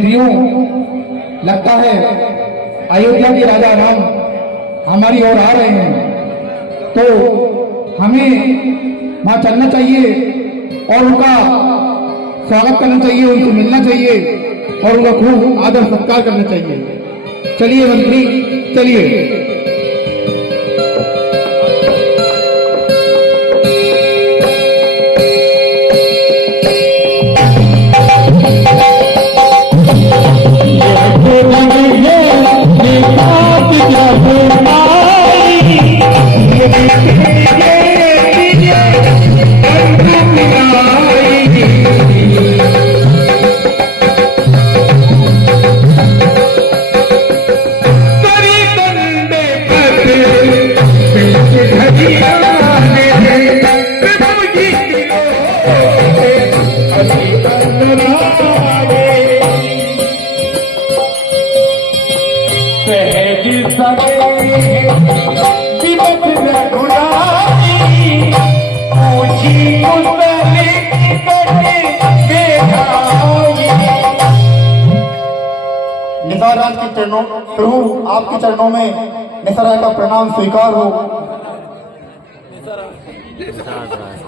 मंत्रियों, लगता है अयोध्या के राजा राम हमारी ओर आ रहे हैं, तो हमें वहां चलना चाहिए और उनका स्वागत करना चाहिए, उनसे मिलना चाहिए और उनका खूब आदर सत्कार करना चाहिए। चलिए मंत्री, चलिए। निसाराज के चरणों प्रभु, आपके चरणों में निसाराज का प्रणाम स्वीकार हो।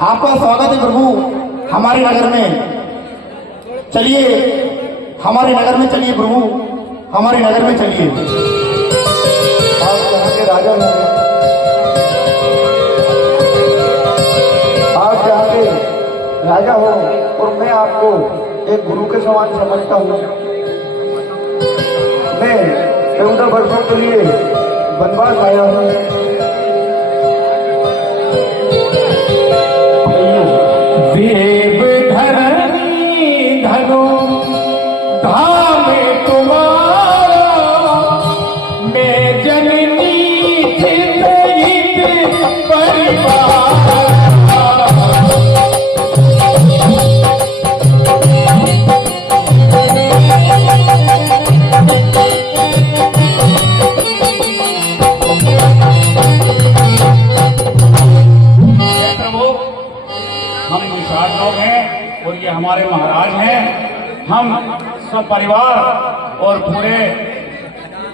आपका स्वागत है प्रभु हमारे नगर में। चलिए हमारे नगर में चलिए प्रभु, हमारे नगर में चलिए। आप यहाँ के राजा हैं, आप यहाँ के राजा हो और मैं आपको एक गुरु के समान समझता हूँ। मैं 14 वर्षों के लिए वनवास आया हूँ। देव धरणी धनो धाम तुम्हारा, मैं जननी चित परिवार। और ये हमारे महाराज हैं। हम सब परिवार और पूरे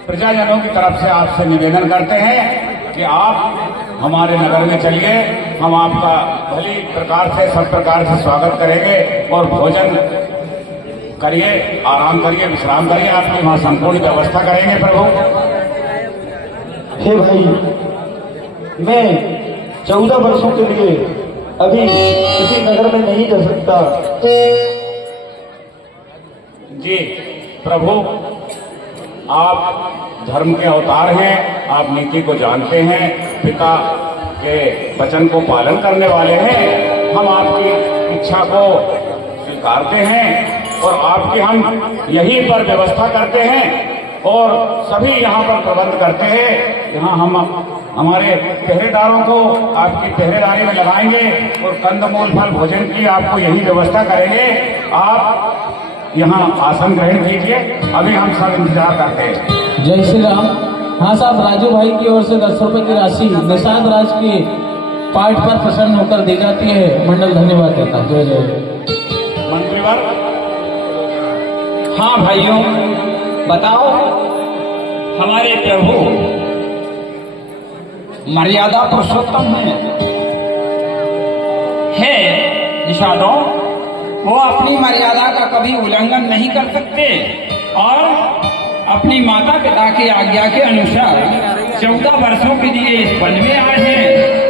प्रजाजनों की तरफ से आपसे निवेदन करते हैं कि आप हमारे नगर में चलिए। हम आपका भली प्रकार से, सब प्रकार से स्वागत करेंगे और भोजन करिए, आराम करिए, विश्राम करिए, आपकी वहां संपूर्ण व्यवस्था करेंगे प्रभु। हे भाई, मैं 14 वर्षों के लिए अभी किसी नगर में नहीं जा सकता। जी प्रभु, आप धर्म के अवतार हैं, आप नीति को जानते हैं, पिता के वचन को पालन करने वाले हैं। हम आपकी इच्छा को स्वीकारते हैं और आपकी हम यहीं पर व्यवस्था करते हैं और सभी यहाँ पर प्रबंध करते हैं। यहाँ हम हमारे पहरेदारों को आपकी पहरेदारी में लगाएंगे और कंदमूल फल भोजन की आपको यही व्यवस्था करेंगे। आप यहाँ आसन ग्रहण कीजिए, अभी हम सब इंतजार करते हैं। जय श्री राम। हाँ साहब, राजू भाई की ओर से 10 रुपए की राशि निषाद राज के पार्ट पर प्रसन्न होकर दी जाती है। मंडल धन्यवाद देता है। जय जय। मंत्रीवर। हाँ भाइयों, बताओ हमारे प्रभु मर्यादा पुरुषोत्तम है निषादों, वो अपनी मर्यादा का कभी उल्लंघन नहीं कर सकते और अपनी माता पिता की आज्ञा के अनुसार 14 वर्षों के लिए इस वन में आए हैं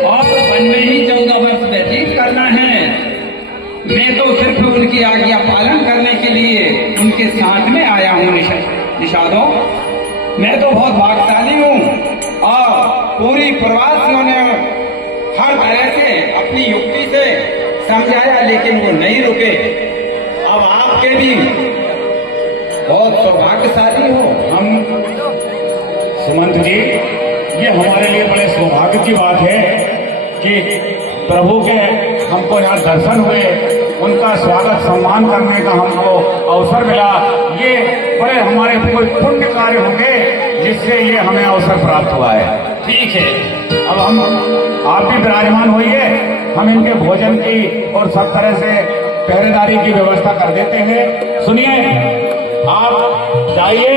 और वन में ही 14 वर्ष व्यतीत करना है। मैं तो सिर्फ उनकी आज्ञा पालन करने के लिए उनके साथ में आया हूँ। निषादों, मैं तो बहुत भाग्यशाली हूँ और पूरी प्रवासियों ने हर तरह से अपनी युक्ति से समझाया, लेकिन वो नहीं रुके। अब आपके भी बहुत सौभाग्यशाली हो। हम सुमंत जी, ये हमारे लिए बड़े सौभाग्य की बात है कि प्रभु के हमको यहाँ दर्शन हुए, उनका स्वागत सम्मान करने का हमको अवसर मिला। ये बड़े हमारे कोई पुण्य कार्य होंगे जिससे ये हमें अवसर प्राप्त हुआ है। ठीक है, अब हम आप भी विराजमान होइए, हम इनके भोजन की और सब तरह से पहरेदारी की व्यवस्था कर देते हैं। सुनिए, आप जाइए,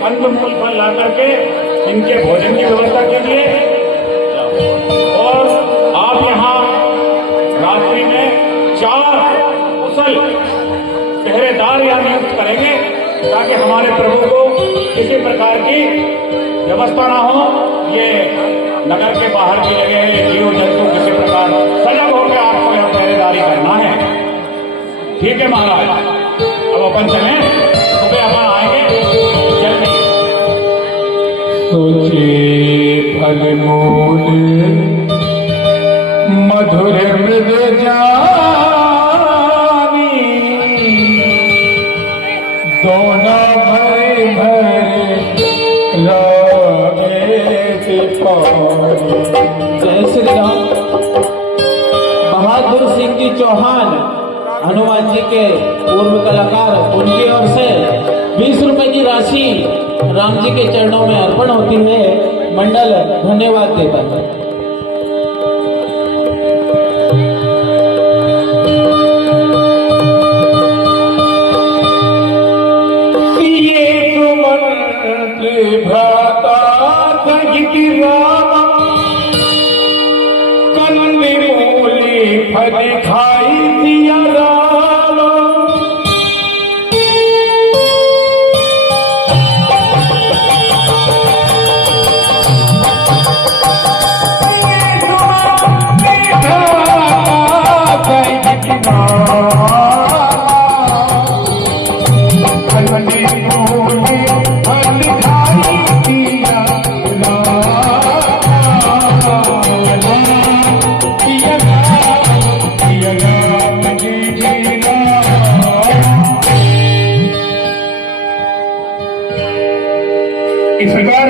कंदमूल फल ला करके इनके भोजन की व्यवस्था कीजिए और आप यहाँ रात्रि में 4 कुशल पहरेदार यहाँ नियुक्त करेंगे ताकि हमारे प्रभु को किसी प्रकार की व्यवस्था ना हो। ये नगर के बाहर की जगह है, ये जीव जंतु किसी प्रकार सजग होकर आपको यहाँ पहरेदारी करना है। ठीक है महाराज, अब अपन चलें, सुबह अपन आएंगे जल्दी। सोचे फल मूल मधुर मृद जानी, दोनों भरे भरे लागे पानी। जय श्री राम। बहादुर सिंह जी चौहान हनुमान जी के पूर्व कलाकार, उनकी ओर से 20 रुपए की राशि राम जी के चरणों में अर्पण होती है। मंडल धन्यवाद देता है। ये सुमंत्र भ्राता सहित राम, कंद मूली फल खाई दिया राम। इस प्रकार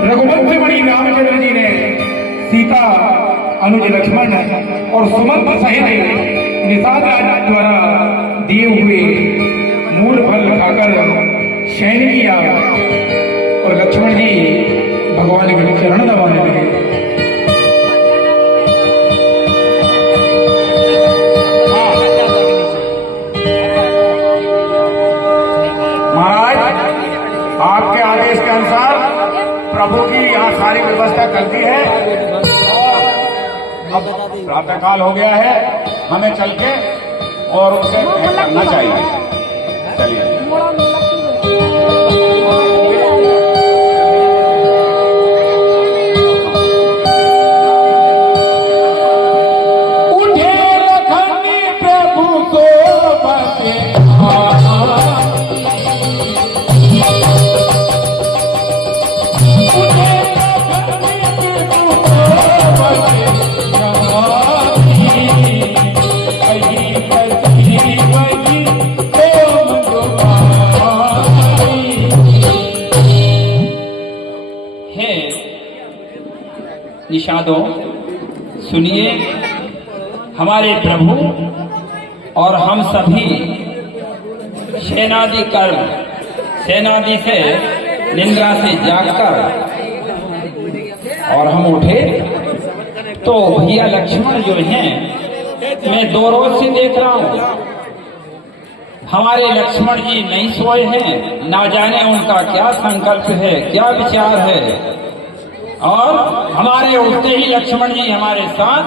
रघुवंश मणि रामचंद्र जी ने सीता, अनुज लक्ष्मण और सुमंत सहित निषाद राज द्वारा दिए हुए मूल फल खाकर शयन किया और लक्ष्मण जी भगवान के चरण दबाने लगे। आपके आदेश के अनुसार प्रभु की यहाँ सारी व्यवस्था करती है। अब प्रातः काल हो गया है, हमें चल के और उसे करना चाहिए। चलिए। निषादों, सुनिए, हमारे प्रभु और हम सभी सेनादि कर्म, सेनादि से निंद्रा से जागकर और हम उठे तो भैया लक्ष्मण जो हैं, मैं 2 रोज से देख रहा हूं, हमारे लक्ष्मण जी नहीं सोए हैं। ना जाने उनका क्या संकल्प है, क्या विचार है। और हमारे उठते ही लक्ष्मण जी हमारे साथ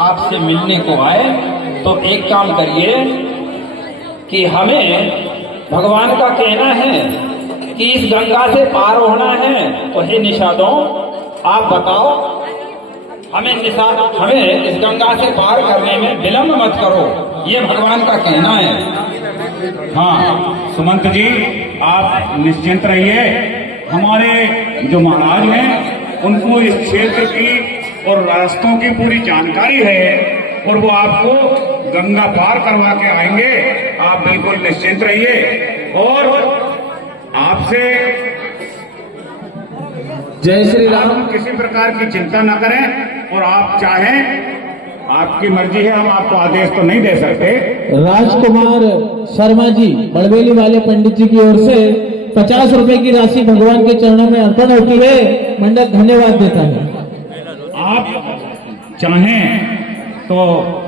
आपसे मिलने को आए। तो एक काम करिए कि हमें भगवान का कहना है कि इस गंगा से पार होना है, तो हे निषादों आप बताओ, हमें इस गंगा से पार करने में विलंब मत करो, ये भगवान का कहना है। हाँ सुमंत जी, आप निश्चिंत रहिए। हमारे जो महाराज हैं उनको इस क्षेत्र की और रास्तों की पूरी जानकारी है और वो आपको गंगा पार करवा के आएंगे। आप बिल्कुल निश्चिंत रहिए और आपसे जय श्री राम। किसी प्रकार की चिंता न करें और आप चाहें, आपकी मर्जी है, हम आपको आदेश तो नहीं दे सकते। राजकुमार शर्मा जी बड़बेली वाले पंडित जी की ओर से 50 रुपए की राशि भगवान के चरणों में अर्पण होती है। मंडल धन्यवाद देता है। आप चाहें तो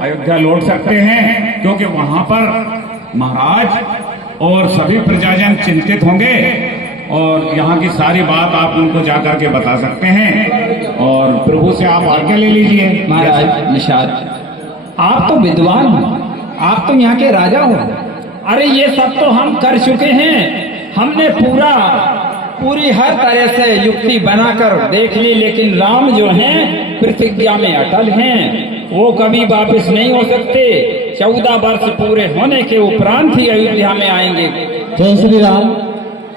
अयोध्या लौट सकते हैं, क्योंकि वहां पर महाराज और सभी प्रजाजन चिंतित होंगे और यहाँ की सारी बात आप उनको जाकर के बता सकते हैं और प्रभु से आप आज्ञा ले लीजिए। महाराज निषाद, आप तो विद्वान हो, आप तो यहाँ के राजा हो। अरे ये सब तो हम कर चुके हैं, हमने पूरी हर तरह से युक्ति बनाकर देख ली, लेकिन राम जो हैं प्रतिज्ञा में अटल हैं, वो कभी वापस नहीं हो सकते। 14 वर्ष पूरे होने के उपरांत ही अयोध्या में आएंगे। जय श्री राम।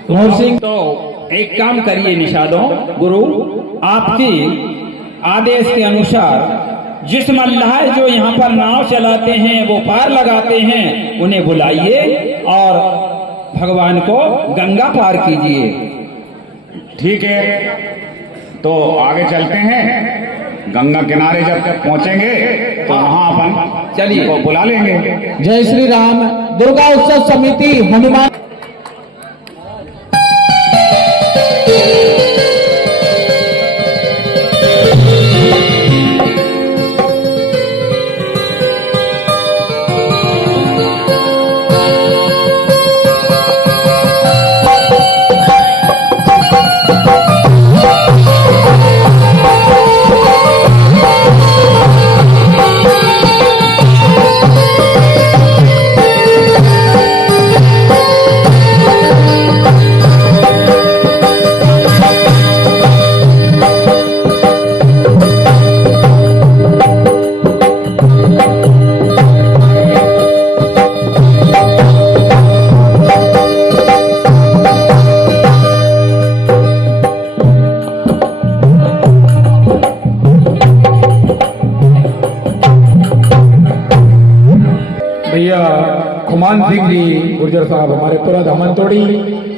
मोहन सिंह, तो एक काम करिए निषादों, गुरु आपकी आदेश के अनुसार जिस मल्लाह जो यहाँ पर नाव चलाते हैं, वो पार लगाते हैं, उन्हें बुलाइए और भगवान को गंगा पार कीजिए। ठीक है, तो आगे चलते हैं। गंगा किनारे जब तक पहुंचेंगे तो वहां अपन चलिए को बुला लेंगे। जय श्री राम। दुर्गा उत्सव समिति हनुमान। भैया खुमान सिंह जी गुर्जर साहब हमारे पूरा धामन तोड़ी,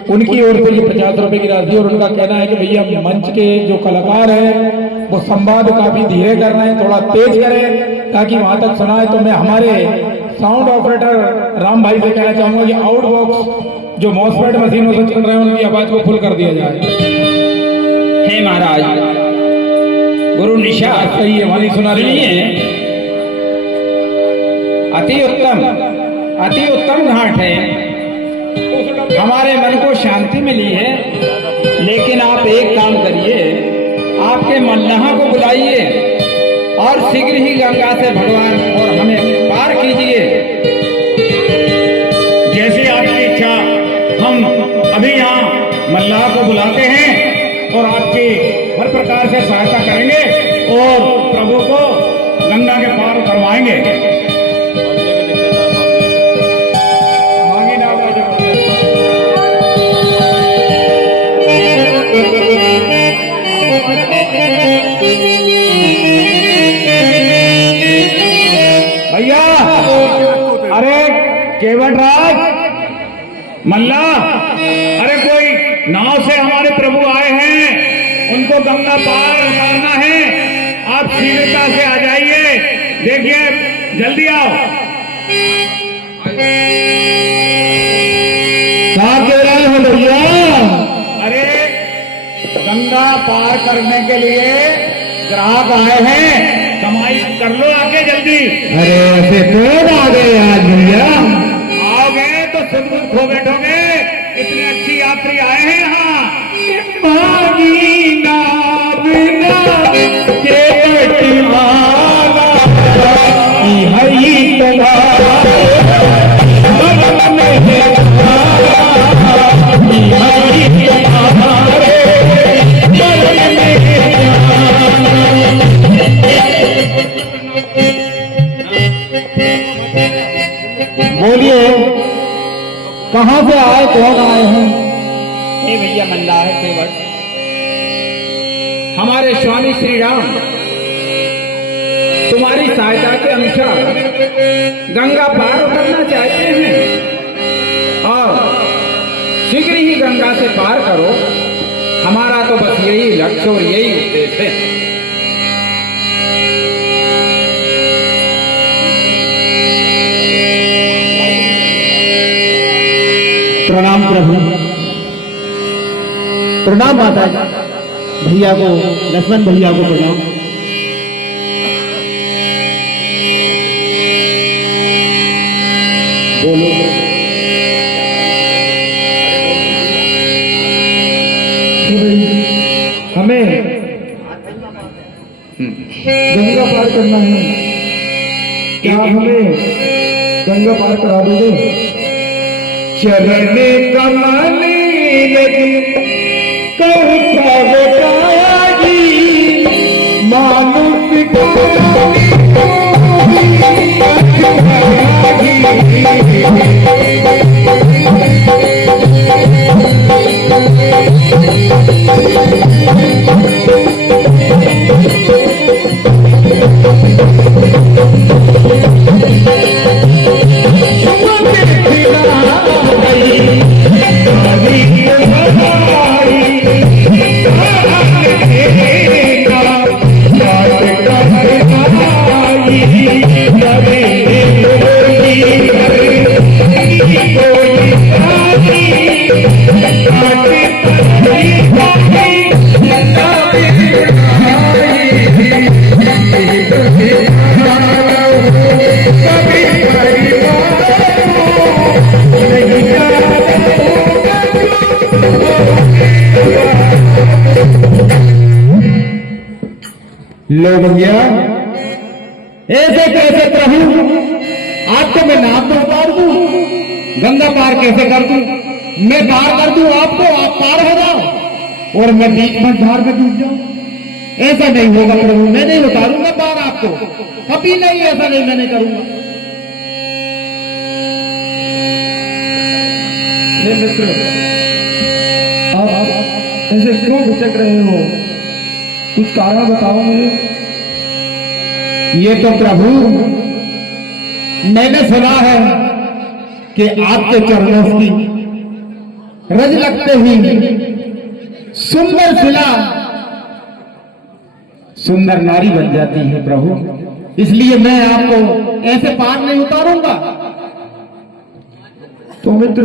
उनकी ओर से ये 50 रुपए की राशि, और उनका कहना है कि भैया मंच के जो कलाकार हैं वो संवाद काफी धीरे कर रहे हैं, थोड़ा तेज करें ताकि वहां तक सुनाए। तो मैं हमारे साउंड ऑपरेटर राम भाई से कहना चाहूंगा कि आउट बॉक्स जो मॉसफेट मशीनों से चल रहे हैं उनकी आवाज को फुल कर दिया जाए। हे महाराज, गुरु निषाद सही है, वाली सुना रही है। अति उत्तम घाट है, हमारे मन को शांति मिली है। लेकिन आप एक काम करिए, आपके मल्लाह को बुलाइए और शीघ्र ही गंगा से भगवान और हमें पार कीजिए। जैसे आपकी इच्छा, हम अभी यहाँ मल्लाह को बुलाते हैं और आपकी हर प्रकार से सहायता करेंगे और प्रभु को गंगा के पार करवाएंगे। भैया, अरे केवट राज मल्ला, अरे कोई नाव से हमारे प्रभु आए हैं, उनको गंगा पार करना है, आप शीघ्रता से आ जाइए। देखिए, जल्दी आओ। क्या कह रहे हो भैया? अरे गंगा पार करने के लिए ग्राहक आए हैं, कमाई कर लो आके जल्दी। अरे ऐसे कौन आ गए आज भैया? आओगे तो सुध खो बैठोगे, इतने अच्छी यात्री आए हैं यहाँ। बोलिए, कहाँ से आए, कौन आए हैं? हे भैया मल्लाह केवट, हमारे स्वामी श्री राम तुम्हारी सहायता के अनुसार गंगा पार करना चाहते हैं और शीघ्र ही गंगा से पार करो। हमारा तो बस यही लक्ष्य और यही उद्देश्य है। प्रणाम प्रभु। प्रणाम माता जी। भैया को, लक्ष्मण भैया को प्रणाम। बोलो। हमें गंगा पार करना है। क्या आप हमें गंगा पार करा दोगे? चरण कमली लगी कहता बताया जी मानुष लो भैया, ऐसे कैसे प्रभु? आपको मैं नाव तो उतार दूं, गंगा पार कैसे कर दूं? मैं पार कर दूं आपको, आप पार हो जाओ और मैं बीच में धार में डूब जाऊं? ऐसा नहीं होगा प्रभु, मैं नहीं उतारूंगा पार आपको, कभी नहीं, ऐसा नहीं, मैं नहीं करूंगा। ये मित्र, आप ऐसे क्यों भटक रहे हो? कुछ कारण बताओ मुझे। ये तो प्रभु मैंने सुना है कि आपके चरणों की रज लगते ही सुंदर शिला सुंदर नारी बन जाती है प्रभु, इसलिए मैं आपको ऐसे पार नहीं उतारूंगा। तो मित्र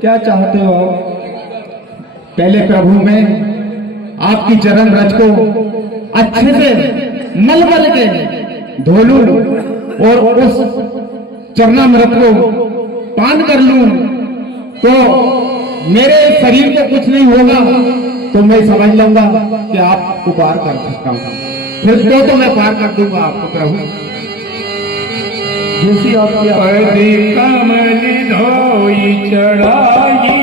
क्या चाहते हो आप? पहले प्रभु मैं आपकी चरण रज को अच्छे से मल मल के धो लूं और उस चरणामृत को पान कर लूं तो मेरे शरीर को कुछ नहीं होगा, तो मैं समझ लूंगा कि आपको पार कर सकता हूं, फिर तो मैं पार कर दूंगा आपको प्रभु। जैसी आपकी कमली धोई चढ़ाई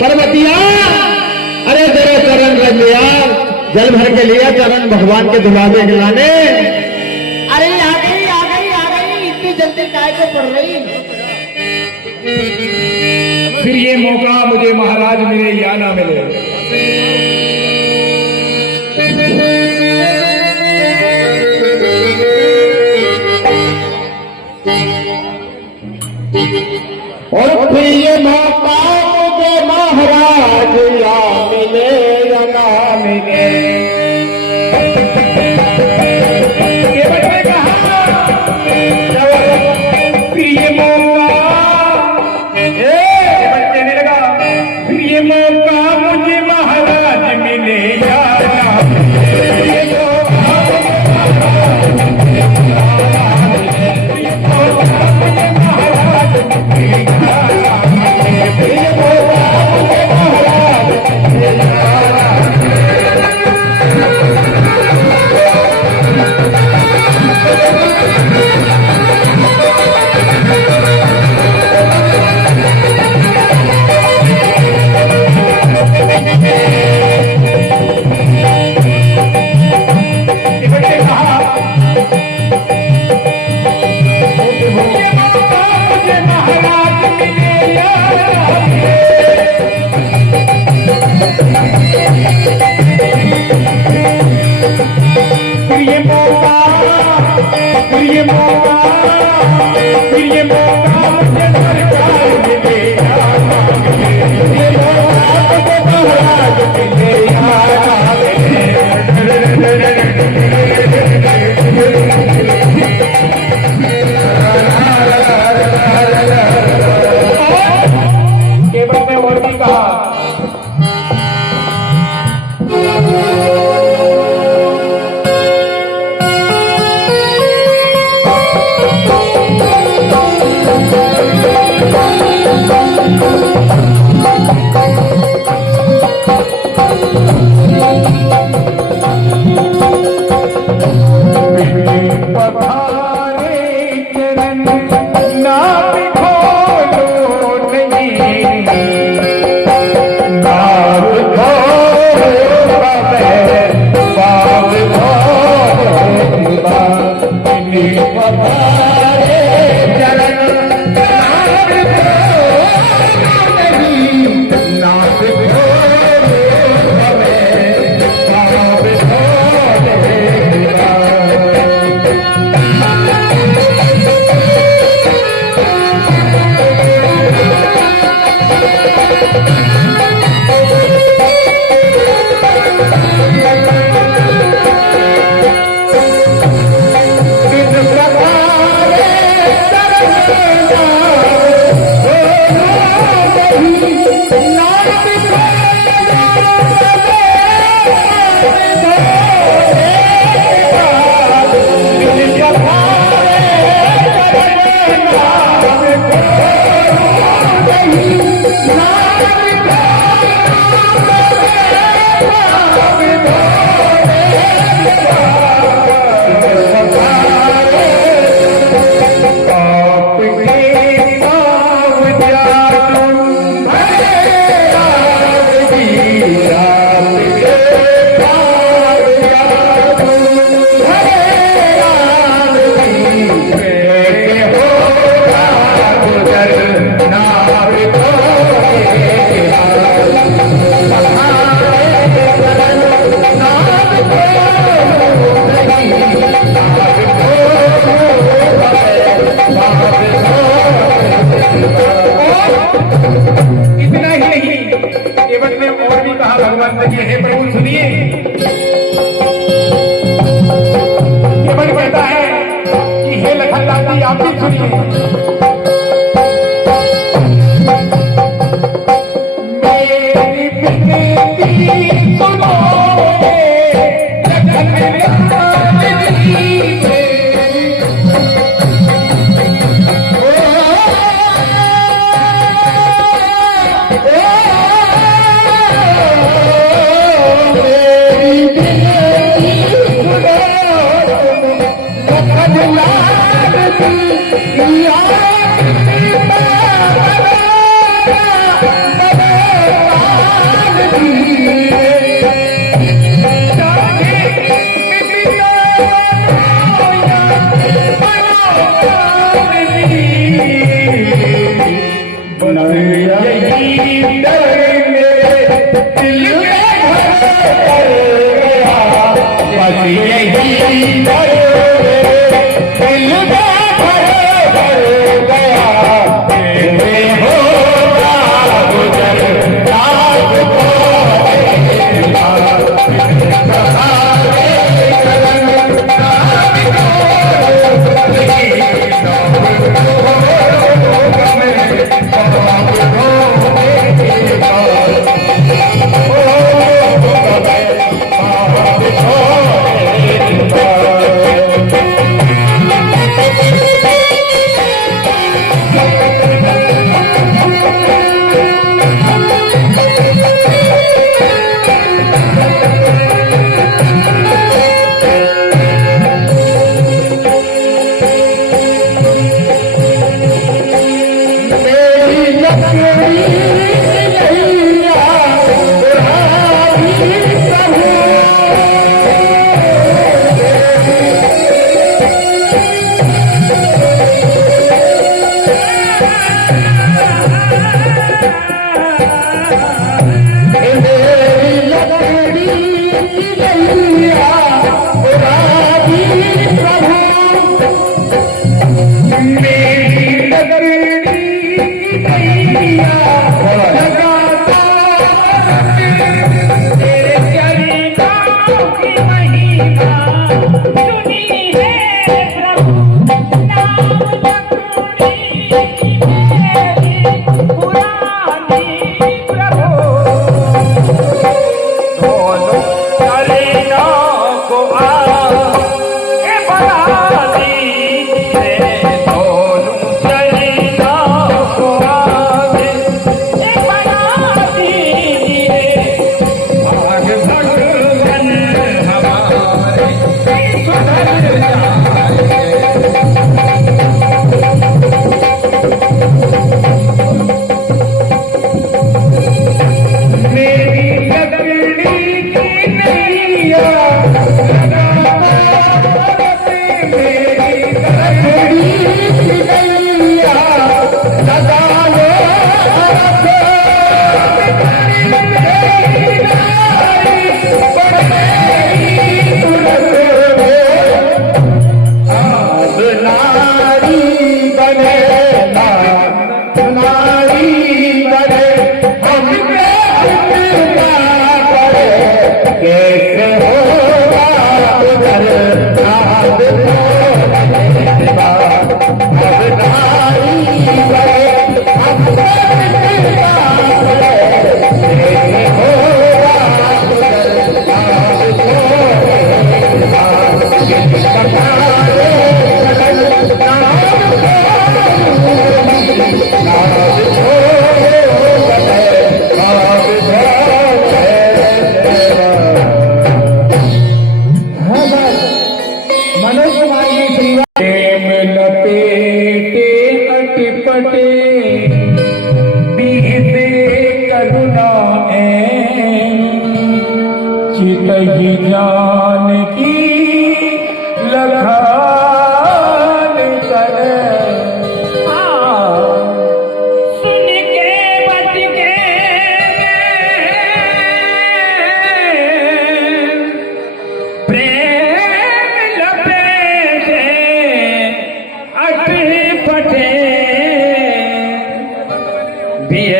पर्वतिया, अरे तेरे चरण रज लिया, जल भर के लिया चरण भगवान के दुलावे गिलाने। अरे आ गई, इतनी जल्दी काय को पड़ रही? फिर ये मौका मुझे महाराज मिले या ना मिले। और फिर ये मौका मुझे महाराज या मिले या ना मिले। ये बच्चे कहा फिर ये मौका, बच्चे ने लगा फिर ये मौका मुझे महाराज मिले या ना मिले। इतना ही नहीं, केवल ने और भी कहा भगवान से कि हे प्रभु सुनिए, केवल कहता है कि हे लखनलाल जी आप भी सुनिए। मेरी विनती सुनो लखनलाल जी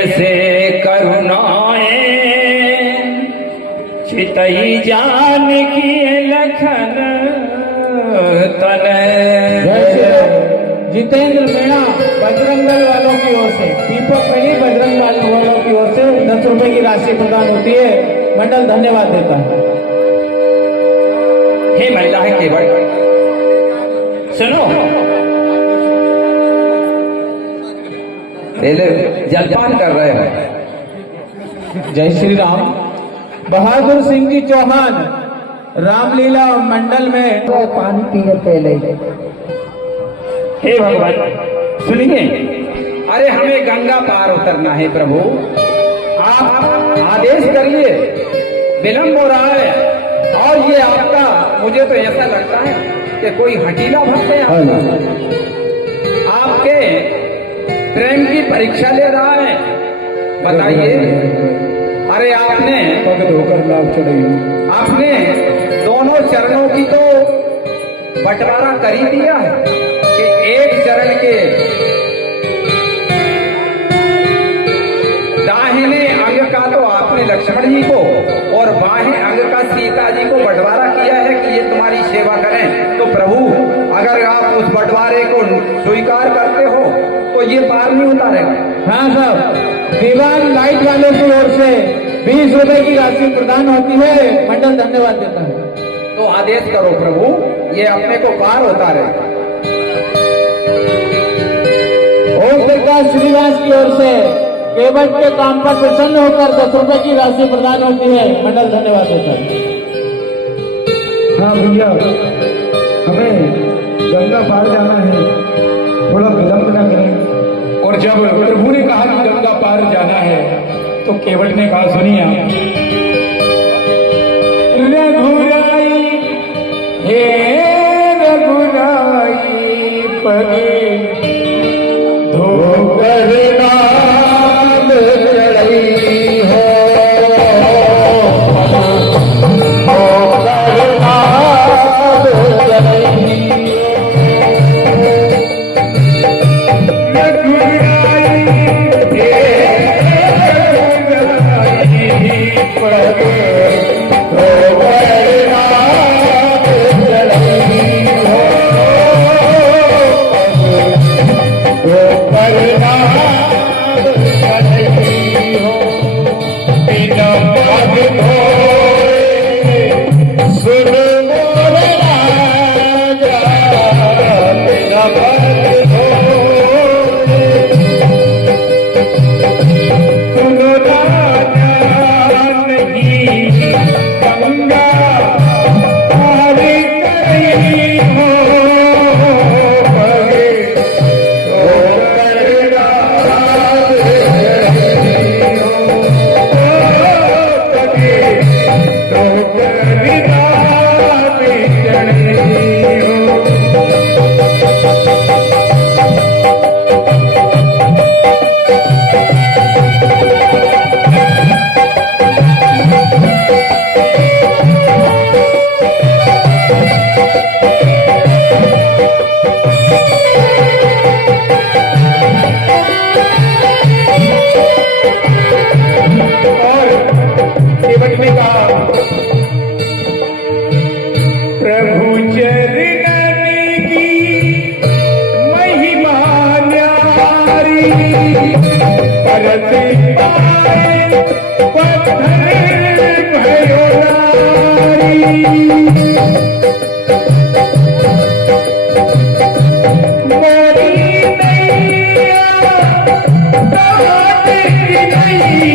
कैसे करुणाएं चितई जान की लखन तन। जितेंद्र मीणा बजरंग दल वालों की ओर से, दीपक मेली बजरंग दल वालों की ओर से 10 रुपए की राशि प्रदान होती है। मंडल धन्यवाद देता है। हे महिला है केवल सुनो, पहले जलपान कर रहे हो। जय श्री राम। बहादुर सिंह जी चौहान रामलीला मंडल में पानी पी कर पहले हे भगवान सुनिए, अरे हमें गंगा पार उतरना है प्रभु, आप आदेश करिए, विलंब हो रहा है। और ये आपका, मुझे तो ऐसा लगता है कि कोई हटीला भक्त है आपके प्रेम की परीक्षा ले रहा है। बताइए, अरे आपने दोनों चरणों की तो बंटवारा कर ही दिया है कि एक चरण के दाहिने अंग का तो आपने लक्ष्मण जी को और बाएं अंग का सीता जी को बंटवारा किया है कि ये तुम्हारी सेवा करें। तो प्रभु, अगर आप उस बंटवारे को स्वीकार करते हो तो ये पार नहीं उतारेगा। हाँ साहब, दीवान लाइट वाले की ओर से 20 रुपए की राशि प्रदान होती है। मंडल धन्यवाद देता है। तो आदेश करो प्रभु, ये अपने को पार उतारे। ओम प्रकाश श्रीवास की ओर से केवट के काम पर प्रसन्न होकर 10 रुपए की राशि प्रदान होती है। मंडल धन्यवाद देता है। हाँ भैया, हमें गंगा पार जाना है, थोड़ा विलंब न करें। और जब प्रभु ने कहा कि गंगा पार जाना है तो केवट ने कहा, सुनिए रघुराई, हे रघुराई पगे धोकर नाम चढ़ई हो, धोकर नाम चढ़ई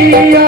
नैया